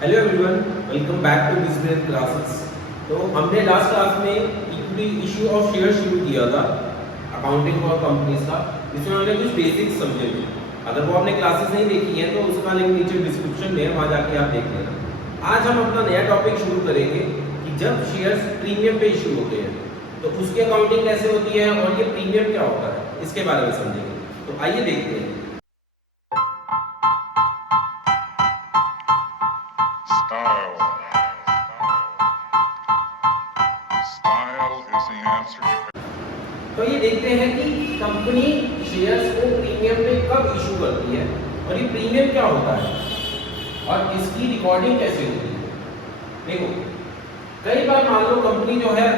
Hello everyone, welcome back to business classes. तो हमने last class में इक्विटी इशू ऑफ शेयर शुरू किया था अकाउंटिंग फॉर कंपनीज का, जिसमें हमने कुछ बेसिक्स समझे थे। अगर वो आपने क्लासेस नहीं देखी हैं तो उसका लिंक नीचे डिस्क्रिप्शन में है, वहाँ जाके आप देख लेना। आज हम अपना नया टॉपिक शुरू करेंगे कि जब शेयर्स प्रीमियम पे इशू होते हैं तो उसकी अकाउंटिंग कैसे होती है और ये प्रीमियम क्या होता है, इसके बारे में समझेंगे। तो आइए देखते हैं। Style. Style is the answer to तो ये देखते हैं कि कंपनी शेयर्स को प्रीमियम पे कब इशू करती है और ये प्रीमियम क्या होता है और इसकी रिकॉर्डिंग कैसे होती है। देखो, कई बार मान लो कंपनी जो है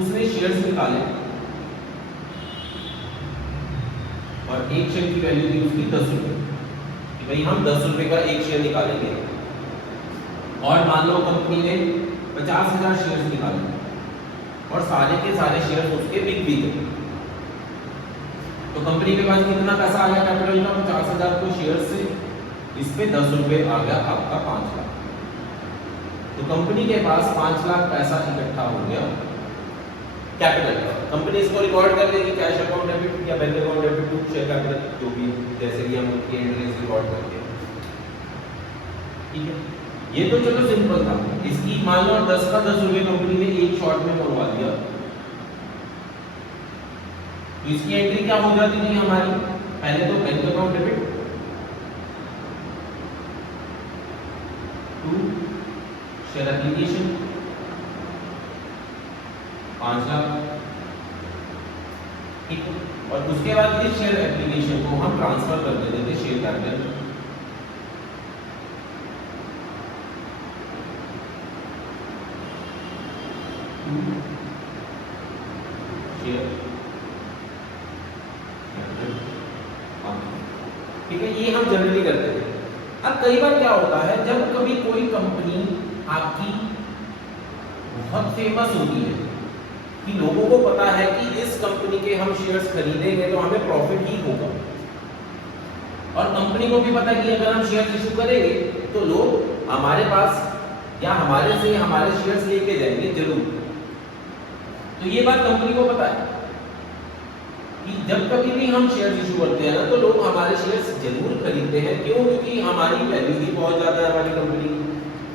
उसने शेयर्स निकाले और एक शेयर की वैल्यू थी उसकी 10 रुपये कि भाई हम 10 रुपये का एक शेयर निकालेंगे, और मान लो कंपनी ने 50,000 शेयर्स निकाले और सारे के सारे शेयर उसके बिक भी गए। तो कंपनी के पास कितना पैसा आ गया कैपिटल का? 50,000 को शेयर से इस पे 10 रुपये आ गया आपका 5 लाख। तो कंपनी के पास 5 लाख पैसा इकट्ठा हो गया कैपिटल का। कंपनी इसको रिकॉर्ड कर देगी कैश अकाउंट डेबिट या bank account debit to share capital, जो भी जैसे कि हम उसकी एंट्रीज रिकॉर्ड करते हैं। ठीक है, ये तो चलो सिंपल था। इसकी मान लो 10 का 10 रुपये कंपनी ने एक शॉट में मंगवा दिया, तो इसकी एंट्री क्या हो जाती थी हमारी? पहले तो bank account debit to share application 5 lakh, ठीक है, और उसके बाद इस शेयर एप्लीकेशन को हम ट्रांसफर कर देते थे शेयर कैपिटल शेयर। ठीक है, ये हम जनरली करते थे। अब कई बार क्या होता है, जब कभी कोई कंपनी आपकी बहुत फेमस होती है कि लोगों को पता है कि इस कंपनी के हम शेयर्स खरीदेंगे तो हमें प्रॉफिट ही होगा, और कंपनी को भी पता है कि अगर हम शेयर्स इशू करेंगे तो लोग हमारे पास या हमारे से हमारे शेयर्स लेके जाएंगे जरूर। तो ये बात कंपनी को पता है कि जब कभी भी हम शेयर्स इशू करते हैं ना तो लोग हमारे शेयर्स जरूर खरीदते हैं। क्यों? क्योंकि हमारी वैल्यू भी बहुत ज्यादा है हमारी कंपनी की।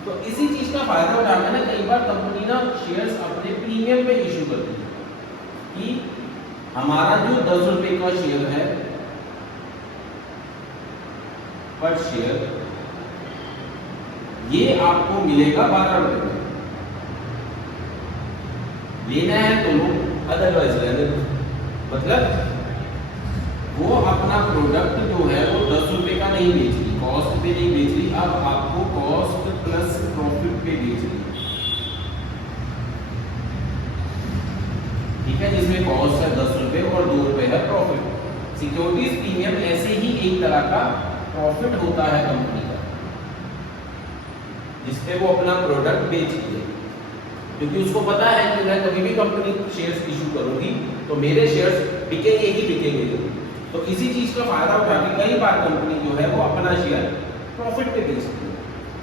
तो इसी चीज का फायदा उठाकर ना कई बार कंपनी ना शेयर्स अपने प्रीमियम पे इशू करती है कि हमारा जो 10 रुपए का शेयर है पर शेयर, ये आपको मिलेगा 12 रुपए में। लेना है तो लो, अदरवाइज रहने दो। मतलब वो अपना प्रोडक्ट जो है वो 10 रुपए का नहीं बेच रही, कॉस्ट पे नहीं बेच रही, अब आपको कॉस्ट प्लस प्रॉफिट पे बेच रही। ठीक है, जिसमें कॉस्ट है 10 रुपए और 2 रुपए है प्रॉफिट। सिक्योरिटीज प्रीमियम ऐसे ही एक तरह का प्रॉफिट होता है कंपनी का, जिसपे वो अपना प्रोडक्ट बेचती है, क्योंकि उसको पता है कि मैं कभी भी कंपनी शेयर्स इशू करूंगी तो मेरे शेयर्स बिकेंगे ही बिकेंगे। तो इसी चीज का फायदा उठा के कई बार कंपनी जो है वो अपना शेयर प्रॉफिट पे बेचती है।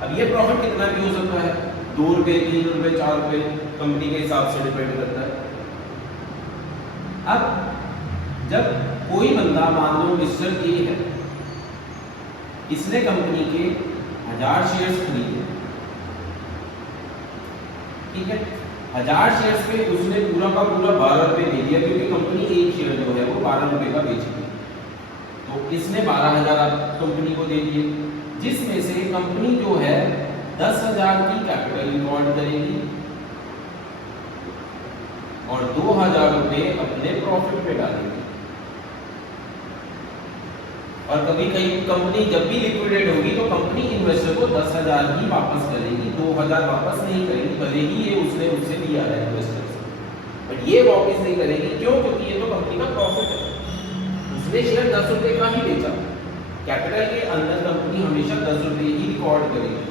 अब ये प्रॉफिट कितना भी हो सकता है, 2 रुपए, 3 रुपए, 4 रुपए, कंपनी के हिसाब से डिपेंड करता है। अब जब कोई बंदा मान लो मिस्टर ए है, इसने कंपनी के 1000 शेयर्स खरीदे, ठीक है, 1000 शेयर्स पे उसने पूरा का पूरा 12 रुपए दे दिया, क्योंकि कंपनी एक शेयर जो है वो 12 रुपए का बेचेगी। तो इसने 12,000 कंपनी को दे दिए, जिसमें से कंपनी जो है 10,000 की कैपिटल रिकॉर्ड करेगी और 2,000 रुपए अपने प्रॉफिट पे डालेगी। और कभी कहीं कंपनी जब भी लिक्विडेट होगी तो कंपनी इन्वेस्टर को 10,000 ही वापस करेगी, 2,000 वापस नहीं करेगी, भले ही ये उसने उससे लिया है इन्वेस्टर से, बट ये वापस नहीं करेगी। क्यों? क्योंकि ये तो कंपनी का प्रॉफिट है, उसने शेयर 10 रुपए का ही बेचा। कैपिटल के अंदर कंपनी हमेशा 10 रुपए ही रिकॉर्ड करेगी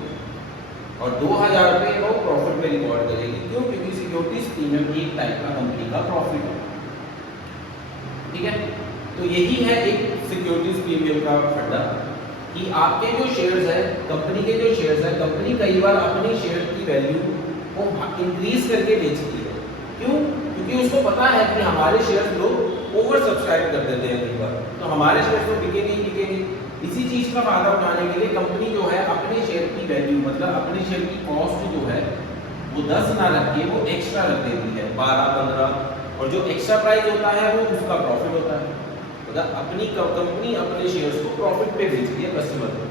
और 2,000 रुपए वो प्रॉफिट में रिकॉर्ड करेगी। क्यों? क्योंकि सिक्योरिटीज प्रीमियम एक टाइप का कंपनी का प्रॉफिट है। ठीक है, तो यही है एक सिक्योरिटीज प्रीमियम का फंडा। कि आपके जो शेयर्स है, कंपनी के जो शेयर्स है, कंपनी कई बार अपनी शेयर की वैल्यू को इंक्रीज करके बेचती है। क्यों? क्योंकि उसको पता है कि हमारे शेयर्स लोग ओवर सब्सक्राइब कर देते हैं कई बार, तो हमारे शेयर्स तो बिकेंगे ही बिकेंगे। इसी चीज का फायदा उठाने के लिए कंपनी जो है अपने शेयर की वैल्यू, मतलब अपने शेयर की कॉस्ट जो है वो 10 ना रख के वो एक्स्ट्रा रख देती है 12-15, और जो एक्स्ट्रा प्राइस होता है वो उसका प्रॉफिट होता है। मतलब अपनी कंपनी अपने शेयर्स को प्रॉफिट पे बेचती है कस्टमर को,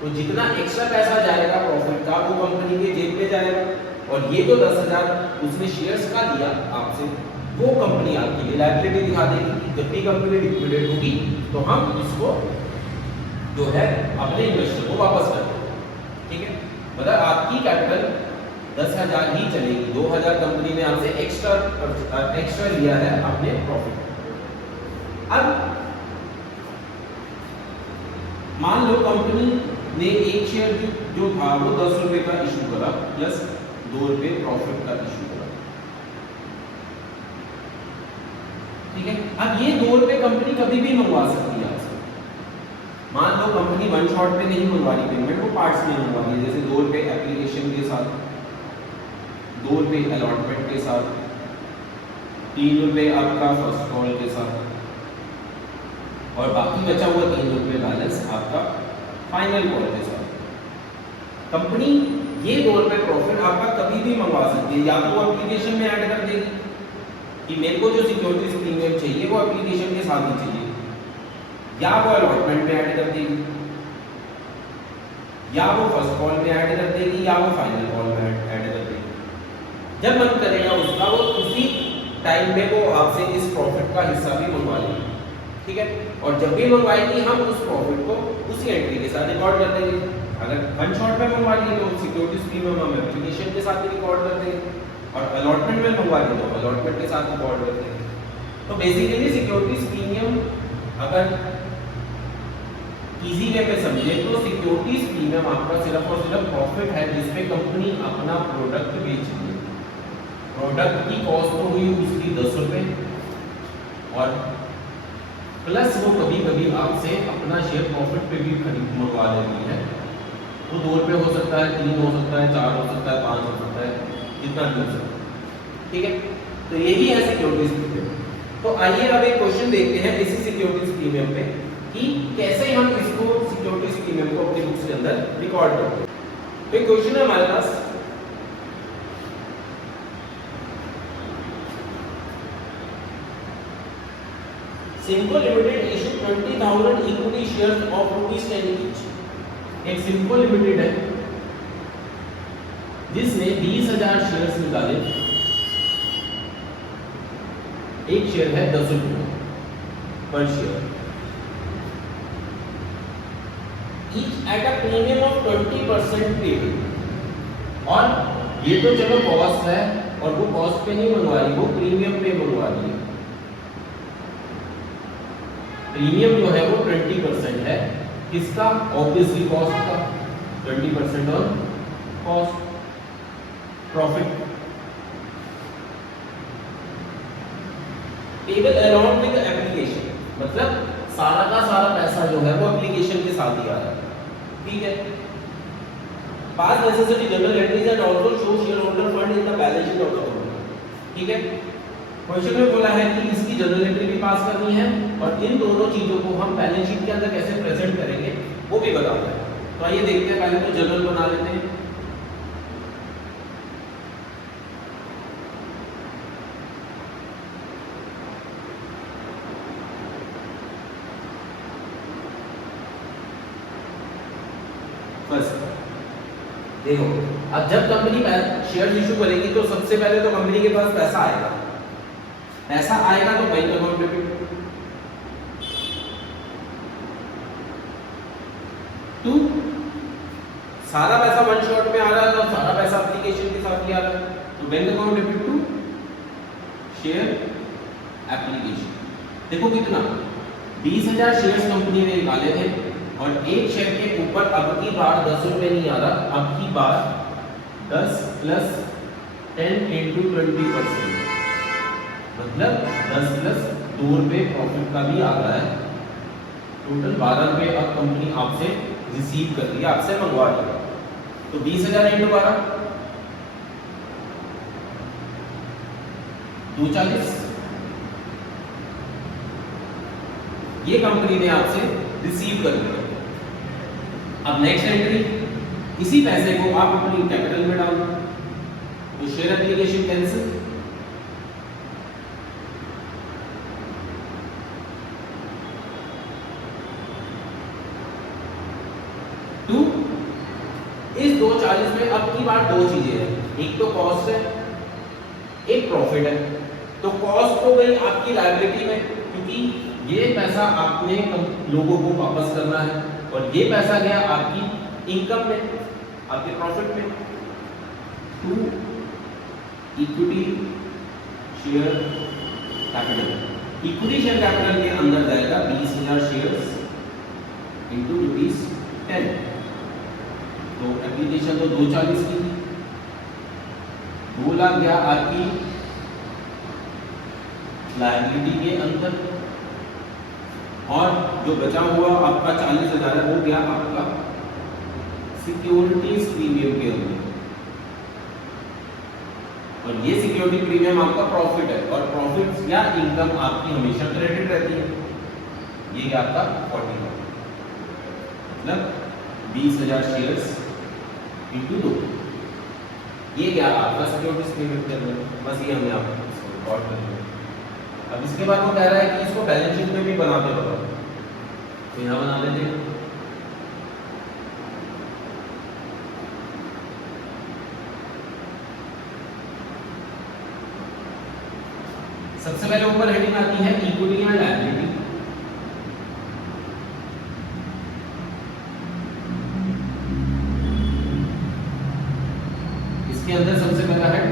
तो जितना एक्स्ट्रा पैसा जाएगा प्रॉफिट का वो कंपनी के जेब में जाएगा, और ये जो 10,000 उसने शेयर्स का लिया आपसे, वो कंपनी आपके लिए लायबिलिटी दिखा देगी कि जब भी कंपनी लिक्विडेट होगी तो हम इसको जो है अपने इन्वेस्टर को वापस कर देंगे। ठीक है, मतलब आपकी कैपिटल 10,000 ही चलेगी, 2,000 कंपनी ने आपसे एक्स्ट्रा लिया है अपने प्रॉफिट। अब मान लो कंपनी ने एक शेयर जो था वो 10 रुपए का इशू करा प्लस 2 रुपए प्रॉफिट का इशू करा। ठीक है, अब ये 2 रुपए कंपनी कभी भी मंगवा सकती है आपसे। मान लो कंपनी वन शॉट पे नहीं मंगवा रही पेमेंट, वो पार्ट्स में मंगवा रही है, जैसे 2 रुपए एप्लीकेशन के साथ, 2 रुपए अलॉटमेंट के साथ, 3 रुपए आपका फर्स्ट कॉल के साथ, और बाकी बचा हुआ 3 रुपए बैलेंस आपका फाइनल कॉल के साथ। कंपनी ये 2 रुपए प्रॉफिट आपका कभी भी मंगवा सकती है, या तो वो एप्लीकेशन में ऐड कर देगी कि मेरे को जो सिक्योरिटीज प्रीमियम चाहिए वो एप्लीकेशन के साथ ही चाहिए, या वो अलॉटमेंट में ऐड कर देगी, या वो फर्स्ट कॉल में ऐड कर देगी, या वो फाइनल कॉल में ऐड कर देगी। जब मन करेगा उसका वो उसी टाइम में वो आपसे इस प्रॉफिट का हिस्सा भी मंगवा लेगी। ठीक है, और जब भी मंगवाएगी हम उस प्रॉफिट को उसी एंट्री के साथ रिकॉर्ड कर देंगे। अगर वन शॉट में मंगवा लिए तो सिक्योरिटीज प्रीमियम हम एप्लीकेशन के साथ रिकॉर्ड कर देंगे, और अलॉटमेंट में मंगवा लिए तो अलॉटमेंट के साथ रिकॉर्ड कर देंगे। तो बेसिकली सिक्योरिटीज प्रीमियम अगर इजी वे में समझे तो सिक्योरिटीज प्रीमियम आपका सिर्फ और सिर्फ प्रॉफिट है जिसमें कंपनी अपना प्रोडक्ट बेच रही है। प्रोडक्ट की कॉस्ट तो हुई उसकी 10 रुपए, और प्लस वो कभी कभी आपसे अपना शेयर प्रॉफिट पे भी खरीद मंगवा लेती है। वो 2 रुपए हो सकता है, 3 हो सकता है, 4 हो सकता है, 5 हो सकता है, जितना भी हो सकता है। ठीक है, तो यही है सिक्योरिटीज प्रीमियम। तो आइए अब एक क्वेश्चन देखते हैं इसी सिक्योरिटीज प्रीमियम पे कि कैसे हम इसको सिक्योरिटीज प्रीमियम को अपनी बुक्स के अंदर रिकॉर्ड करते हैं। तो एक क्वेश्चन है हमारे पास, Simco limited issue 20,000 equity shares of ₹10 each. एक सिम्को लिमिटेड है जिसने 20,000 शेयर्स निकाले, एक शेयर है 10 रुपये पर share, each at a premium of 20% paid. और ये तो चलो कॉस्ट है, और वो कॉस्ट पे नहीं मंगवा रही, वो प्रीमियम पे मंगवा रही है। प्रीमियम जो है वो 20% है, किसका? ऑब्वियसली कॉस्ट का, 20% on cost profit. Table along with application, मतलब सारा का सारा पैसा जो है वो एप्लीकेशन के साथ ही आ रहा है। ठीक है, पास necessary general entries and also show share holder fund in the balance sheet of the company. ठीक है, क्वेश्चन में बोला है कि इसकी जनरल एंट्री भी पास करनी है, और इन दोनों चीजों को हम बैलेंस शीट के अंदर कैसे प्रेजेंट करेंगे वो भी बताना है। तो आइए देखते हैं, पहले तो जनरल बना लेते हैं। देखो, अब जब कंपनी शेयर इशू करेगी तो सबसे पहले तो कंपनी के पास पैसा आएगा, पैसा आएगा तो बैंक अकाउंट डेबिट टू, सारा पैसा वन शॉट में आ रहा है तो सारा पैसा एप्लीकेशन के साथ ही आ रहा है, तो bank account debit to share application. देखो कितना, 20,000 शेयर्स कंपनी ने निकाले थे, और एक शेयर के ऊपर अब की बार 10 रुपए नहीं आ रहा, अब की बार 10 प्लस 10 इंटू 20%, मतलब 10 प्लस 2 रुपए प्रॉफिट का भी आ रहा है, टोटल 12 रुपए अब कंपनी आपसे रिसीव कर लिया, आपसे मंगवा लिया, तो 20,000 इंटू 12 240, ये कंपनी ने आपसे रिसीव कर लिया। अब नेक्स्ट एंट्री, इसी पैसे को आप अपनी कैपिटल में डाल दो, तो शेयर एप्लीकेशन कैंसिल। टू इस 240 में अब की बार दो चीजें हैं, एक तो कॉस्ट है, एक प्रॉफिट है। तो कॉस्ट हो गई आपकी लायबिलिटी में, क्योंकि ये पैसा आपने लोगों को वापस करना है, और ये पैसा गया आपकी इनकम में, आपके प्रॉफिट में। To equity share capital, equity share capital के अंदर जाएगा 20,000 शेयर्स इंटू ₹10। तो एप्लीकेशन तो 240 की थी, 2 लाख गया आपकी लायबिलिटी के अंदर, और जो बचा हुआ आपका 40,000 है वो गया आपका सिक्योरिटीज प्रीमियम के अंदर, और ये सिक्योरिटी प्रीमियम आपका प्रॉफिट है, और प्रॉफिट या इनकम आपकी हमेशा क्रेडिट रहती है। ये गया आपका 40,000, मतलब 20,000 शेयर्स इंटू 2, ये गया आपका सिक्योरिटीज प्रीमियम के अंदर। बस ये हमने आपको रिकॉर्ड कर लिया। अब इसके बाद वो कह रहा है कि इसको बैलेंस शीट में भी बनाते बताओ, तो यहाँ बना लेते हैं। सबसे पहले ऊपर हेडिंग आती है इक्विटी एंड लायबिलिटी। इसके अंदर सबसे पहला है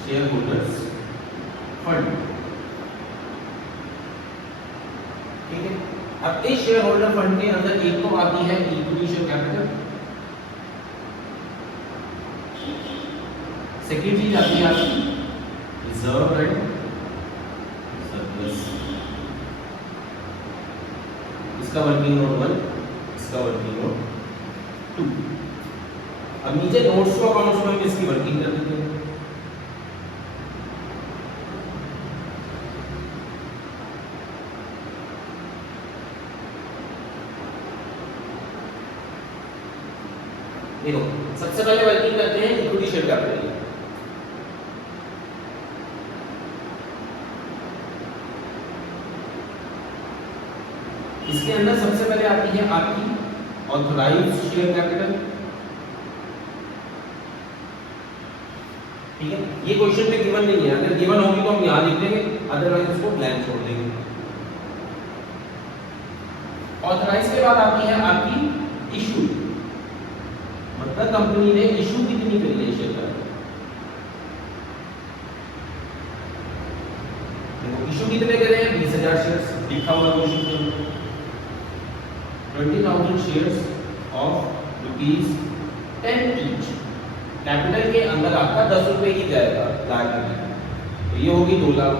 शेयर होल्डर्स फंड। ठीक है, अब इस शेयर होल्डर फंड के अंदर एक तो आती है इक्विटी शेयर कैपिटल, सेकेंड चीज आती है आपकी रिजर्व एंड सरप्लस। इसका वर्किंग नोट 1, इसका वर्किंग नोट 2। अब नीचे नोट्स को अकाउंट्स में इसकी वर्किंग कर देते हैं। देखो, सबसे पहले वर्किंग करते हैं इक्विटी शेयर कैपिटल। इसके अंदर सबसे पहले आती है आपकी ऑथराइज्ड शेयर कैपिटल। ठीक है, ये क्वेश्चन में गिवन नहीं है, अगर गिवन होगी तो हम यहां लिख देंगे, अदरवाइज इसको ब्लैंक छोड़ देंगे। ऑथराइज के बाद आती है आपकी इशू, मतलब कंपनी ने इशू कितनी करी है शेयर कैपिटल। देखो इशू कितने करे हैं, 20,000 शेयर्स लिखा हुआ क्वेश्चन के अंदर। 20,000 शेयर्स ऑफ ₹10 ईच। कैपिटल के अंदर आपका 10 रुपए ही जाएगा लायबिलिटी, तो ये होगी 2 लाख।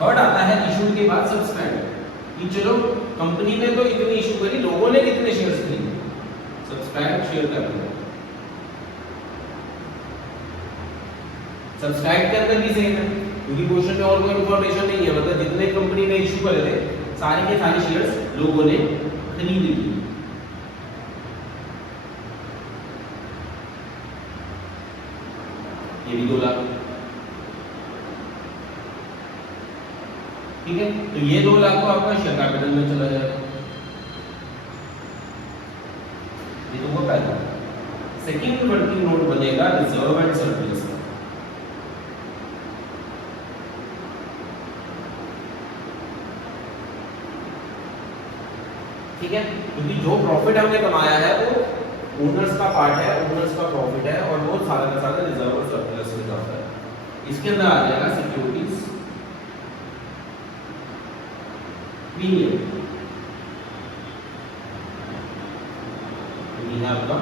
थर्ड आता है इशू के बाद सब्सक्राइब, कि चलो कंपनी ने तो इतनी इशू करी, लोगों ने कितने शेयर्स खरीदे, सब्सक्राइब शेयर कैपिटल। सब्सक्राइब के अंदर भी सेम है, क्योंकि क्वेश्चन में और कोई इंफॉर्मेशन नहीं है, मतलब जितने कंपनी ने इशू करे थे सारे के सारे शेयर्स लोगों ने खरीद लिए। ये भी 2 लाख। ठीक है, तो ये 2 लाख तो आपका शेयर कैपिटल में चला जाएगा। ये तो वो पहला। सेकंड वर्किंग नोट बनेगा रिजर्व एंड सरप्लस। ठीक है, क्योंकि जो प्रॉफिट हमने कमाया है वो ओनर्स का पार्ट है, ओनर्स का प्रॉफिट है, और वो सारा का सारा रिजर्व और सरप्लस में जाता है। इसके अंदर आ जाएगा सिक्योरिटीज प्रीमियम। ये आपका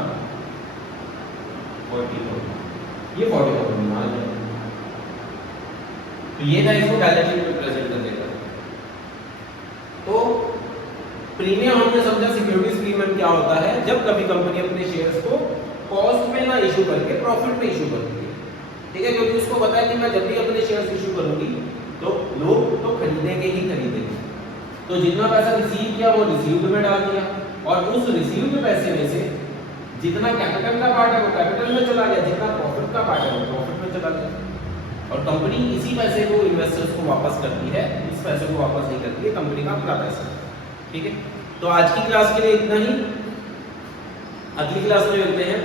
40 ये 40 मान लें। तो ये था इसको बैलेंस शीट में प्रेजेंट करने का। तो प्रीमियम हमने समझा सिक्योरिटीज प्रीमियम क्या होता है, जब कभी कंपनी अपने शेयर्स को कॉस्ट में ना इशू करके प्रॉफिट में इशू करती है, ठीक है, क्योंकि उसको पता है कि मैं जब भी अपने शेयर्स इशू करूंगी तो लोग तो खरीदेंगे ही खरीदेंगे। तो जितना पैसा रिसीव किया वो रिसीव्ड में डाल दिया, और उस रिसीव्ड पैसे में से जितना कैपिटल का पार्ट है वो कैपिटल में चला गया, जितना प्रॉफिट का पार्ट है वो प्रॉफिट में चला गया। और कंपनी इसी पैसे को इन्वेस्टर्स को वापस करती है, इस पैसे को वापस नहीं करती है, कंपनी का पूरा पैसा। ठीक है, तो आज की क्लास के लिए इतना ही, अगली क्लास में मिलते हैं।